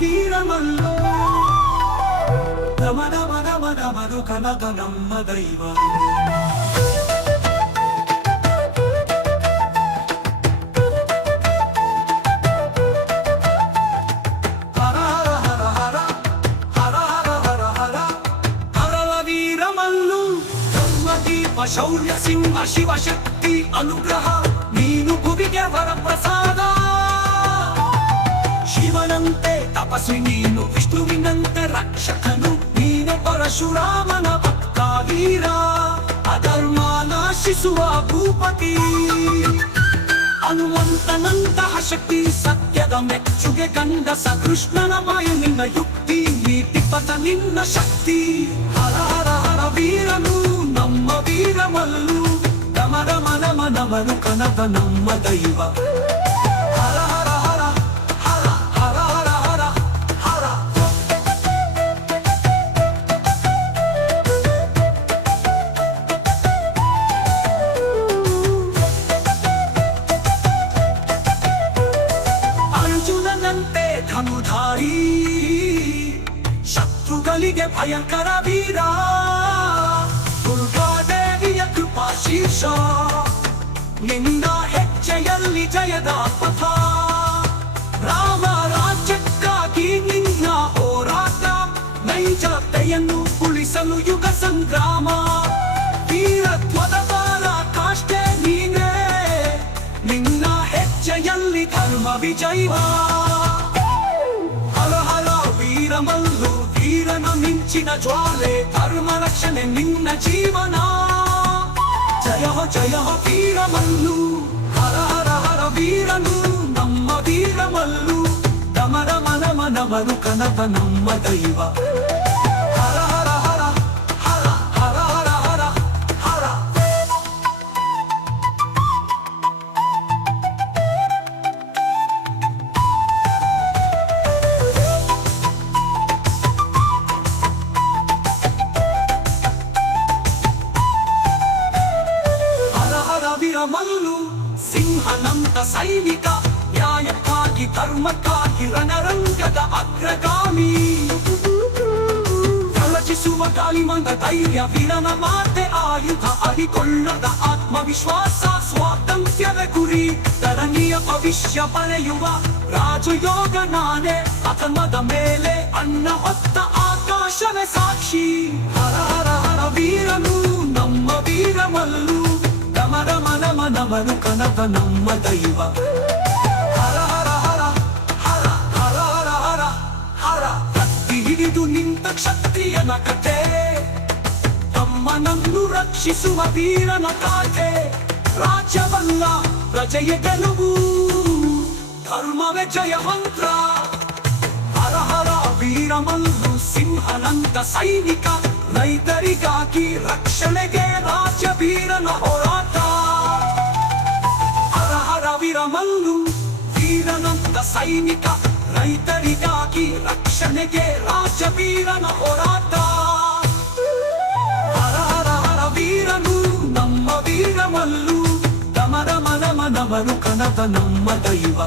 ವೀರಮಲ್ಲು ನಮನ ಮನ ಮನ ಮರು ಕನಕ ನಮ್ಮ ದೈವ ಹರ ಹರ ಹರ ಹರ ಹರ ಹರ ಹರ ಹರವ ವೀರಮಲ್ಲು ಧರ್ಮದೀಪ ಶೌರ್ಯ ಸಿಂಹ ಶಿವಶಕ್ತಿ ಅನುಗ್ರಹ ನೀನು ಭುವಿಗೆ ವರಪ್ರಸಾದ ಶಿವನಂತೆ ತಪಸ್ವಿ ನೀನು ವಿಷ್ಣುವಿನಂತೆ ರಕ್ಷಕನು ನೀನೆ ಪರಶುರಾಮನ ಭಕ್ತ ವೀರ ಅಧರ್ಮ ನಾಶಿಸುವ ಭೂಪತಿ ಹನುಮಂತನಂತಹ ಶಕ್ತಿ ಸತ್ಯದ ಮೆಚ್ಚುಗೆ ಗಂಡಸ ಕೃಷ್ಣನ ಮಾಯ ನಿನ್ನ ಯುಕ್ತಿ ನೀತಿಪಥ ನಿನ್ನ ಶಕ್ತಿ ಹರ ಹರ ಹರ ವೀರನು ನಮ್ಮ ವೀರಮಲ್ಲು ದಮರ ಮನ ಮನಮನು ಕನಕ ನಮ್ಮ ದೈವ ಹರ ಹರ ಹರ ಹರ ಹರ ಹರ ಹರ ಹರ ಅರ್ಜುನನಂತೆ ಧನುಧಾರಿ ಶತ್ರುಗಳಿಗೆ ಭಯಂಕರ ವೀರ ದುರ್ಗಾದೇವಿಯ ಕೃಪಾ ಶೀರ್ಷ ನಿನ್ನ ಹೆಜ್ಜೆಯಲ್ಲಿ ಜಯದ ಪಥ ರಾಮ ರಾಜ್ಯಕ್ಕಾಗಿ ನಿನ್ನ ಹೋರಾಟ ನೈಜತೆಯನ್ನು ಉಳಿಸಲು ಯುಗ ಸಂಗ್ರಾಮ ವೀರತ್ವದ ಪರಾಕಾಷ್ಠೆ ನೀನೇ ನಿನ್ನ ಹೆಜ್ಜೆಯಲ್ಲಿ ಧರ್ಮ ವಿಜಯ ಹರ ಹರ ವೀರಮಲ್ಲು ವೀರನ ಮಿಂಚಿನ ಜ್ವಾಲೆ ಧರ್ಮ ರಕ್ಷಣೆ ನಿನ್ನ ಜೀವನ ಜಯ ಹೋ ವೀರಮಲ್ಲು ಹರ ಹರ ಹರ ವೀರನು ನಮ್ಮ ವೀರಮಲ್ಲು ದಮರ ಮನ ಮನ ಮನು ಕನಕ ನಮ್ಮ ದೈವ ಹರ ಹರ ಹರ ಹರ ಹರ ಹರ ಹರ ಹರ ವೀರಮಲ್ಲು ಸಿಂಹನಂತ ಸೈನಿಕ ನ್ಯಾಯಕ್ಕಾಗಿ ಧರ್ಮಕ್ಕಾಗಿ ರಣರಂಗದ ಅಗ್ರಗಾಮಿ ರಚಿಸುವ ಗಾಳಿಮಂದ ಧೈರ್ಯ ವೀರನ ಮಾತೆ ಆಯುಧ ಅರಿಕೊಳ್ಳದ ಆತ್ಮವಿಶ್ವಾಸ ಸ್ವಾತಂತ್ರ್ಯದ ಗುರಿ ಧರಣಿಯ ಭವಿಷ್ಯ ಬರೆಯುವ ರಾಜಯೋಗ ನಾನೇ ಅಧರ್ಮದ ಮೇಲೆ ಅನ್ನ ಹೊತ್ತ ಆಕಾಶವೇ ಸಾಕ್ಷಿ ಹರ ಹರ ಹರ ವೀರನು ನಮ್ಮ ವೀರಮಲ್ಲು ದಮರ ಮನ ಮನ ಮನು ಕನಕ ನಮ್ಮ ದೈವ ಹರ ಹರ ಹರ ಹರ ಹರ ಹರ ಹರ ಹರ ಕತ್ತಿ ಹಿಡಿದು ನಿಂತ ಕ್ಷತ್ರಿಯನ ಕಥೆ ತಮ್ಮನನ್ನು ರಕ್ಷಿಸುವ ವೀರನ ಕಾಥೆ ರಾಜ್ಯವಲ್ಲ ಪ್ರಜೆಯ ಗೆಲುವು ಧರ್ಮವೇ ಜಯ ಮಂತ್ರ ಹರ ಹರ ವೀರಮಲ್ಲು ಸಿಂಹನಂತ ಸೈನಿಕ ರೈತರಿಗಾಗಿ ರಕ್ಷಣೆಗೆ ರಾಜ್ಯ ವೀರನ ಹೋರಾಟ ಹರ ಹರ ವೀರಮಲ್ಲು ವೀರನಂತ ಸೈನಿಕ ರೈತರಿಗಾಗಿ ರಕ್ಷಣೆಗೆ ರಾಜ್ಯ ವೀರನ ಹೋರಾಟ ಹರ ಹರ ಹರ ವೀರನು ನಮ್ಮ ವೀರಮಲ್ಲು ದಮರ ಮನ ಮನ ಮನು ಕನಕ ನಮ್ಮ ದೈವ